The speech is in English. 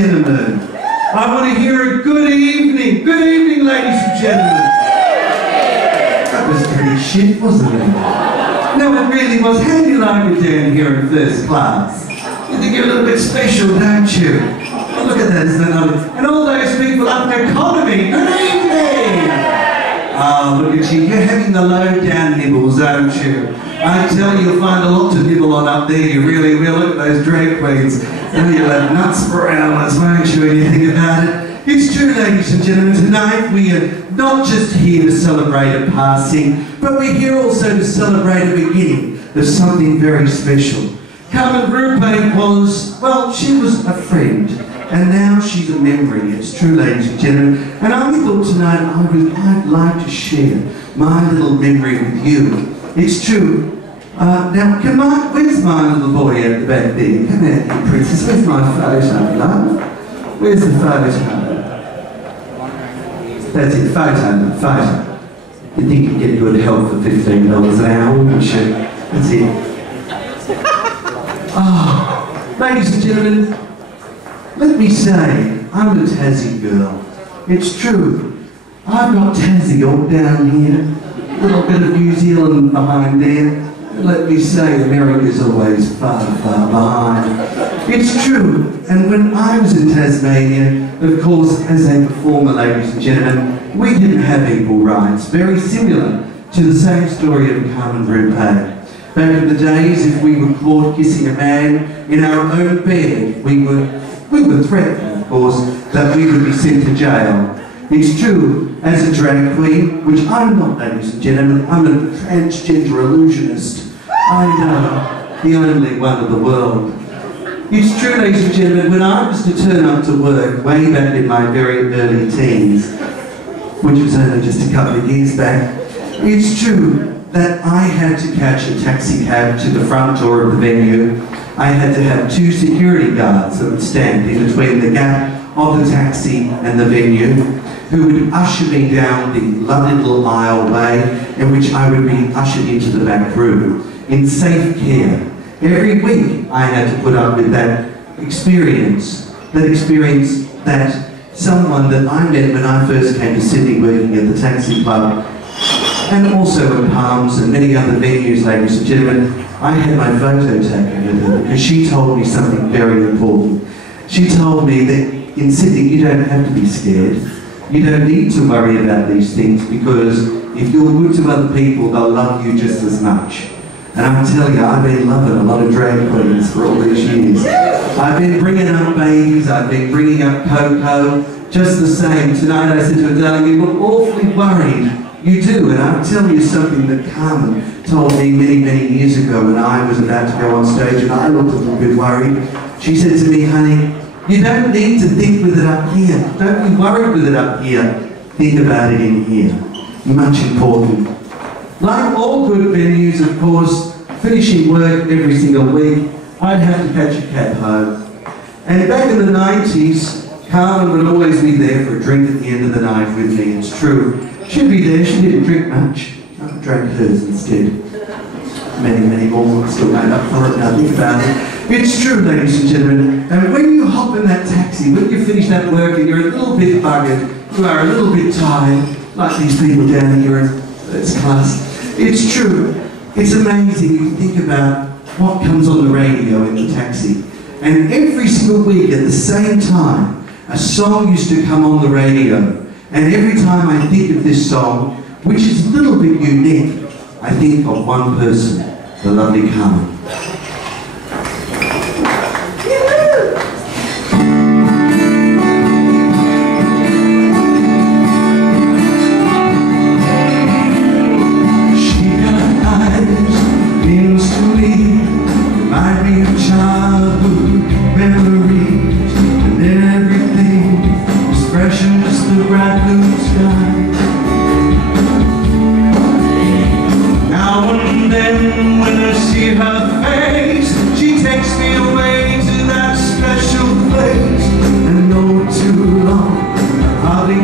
gentlemen. I want to hear a good evening. Good evening, ladies and gentlemen. That was pretty shit, wasn't it? No, it really was. How do you like it down here in first class? You think you're a little bit special, don't you? Oh, look at that, isn't it lovely? And all those people up in economy. Good evening. Oh, look at you. You're having the low-down nibbles, aren't you? I tell you, you'll find a lot to nibble on up there. You really will. Look at those drag queens. And you'll have nuts for hours, won't you, when you think about it? It's true, ladies and gentlemen. Tonight we are not just here to celebrate a passing, but we're here also to celebrate a beginning of something very special. Carmen Rupe was, well, she was a friend. And now she's a memory. It's true, ladies and gentlemen. And I thought tonight I'd like to share my little memory with you. It's true. Now, where's my little boy at the back there? Come out here, princess. Where's my photo, love? Where's the photo? That's it, photo. You think you'd get good help for $15 an hour, wouldn't you? That's it. Oh, ladies and gentlemen, let me say, I'm a Tassie girl. It's true. I've got Tassie all down here. A little bit of New Zealand behind there. Let me say, America's always far, far behind. It's true. And when I was in Tasmania, of course, as a performer, ladies and gentlemen, we didn't have equal rights. Very similar to the same story of Carmen Rupe. Back in the days, if we were caught kissing a man in our own bed, we were threatened, of course, that we would be sent to jail. It's true, as a drag queen, which I'm not, ladies and gentlemen, I'm a transgender illusionist. I know, the only one of the world. It's true, ladies and gentlemen, when I was to turn up to work way back in my very early teens, which was only just a couple of years back, it's true that I had to catch a taxi cab to the front door of the venue. I had to have 2 security guards that would stand in between the gap of the taxi and the venue, who would usher me down the lovely little aisleway in which I would be ushered into the back room in safe care. Every week I had to put up with that experience that someone that I met when I first came to Sydney working at the taxi club, and also in Palms and many other venues, ladies and gentlemen. I had my photo taken with her because she told me something very important. She told me that in Sydney you don't have to be scared. You don't need to worry about these things, because if you're good to other people, they'll love you just as much. And I tell you, I've been loving a lot of drag queens for all these years. I've been bringing up babies, I've been bringing up Coco, just the same. Tonight I said to her, darling, you look awfully worried. You do, and I'll tell you something that Carmen told me many, many years ago when I was about to go on stage and I looked a little bit worried. She said to me, honey, you don't need to think with it up here. Don't be worried with it up here. Think about it in here. Much important. Like all good venues, of course, finishing work every single week, I'd have to catch a cab home. And back in the 90s, Carmen would always be there for a drink at the end of the night with me. It's true. She'd be there, she didn't drink much. I drank hers instead. Many, many more still made up for it now, think about it. It's true, ladies and gentlemen. And when you hop in that taxi, when you finish that work and you're a little bit buggered, you are a little bit tired, like these people down here in first class. It's true. It's amazing. You think about what comes on the radio in the taxi. And every single week at the same time, a song used to come on the radio. And every time I think of this song, which is a little bit unique, I think of one person, the lovely Carmen. She got eyes, means to me, remind me of childhood memories, and everything is precious. The bright blue sky. Now and then when I see her face, she takes me away to that special place. And no too long, I'll be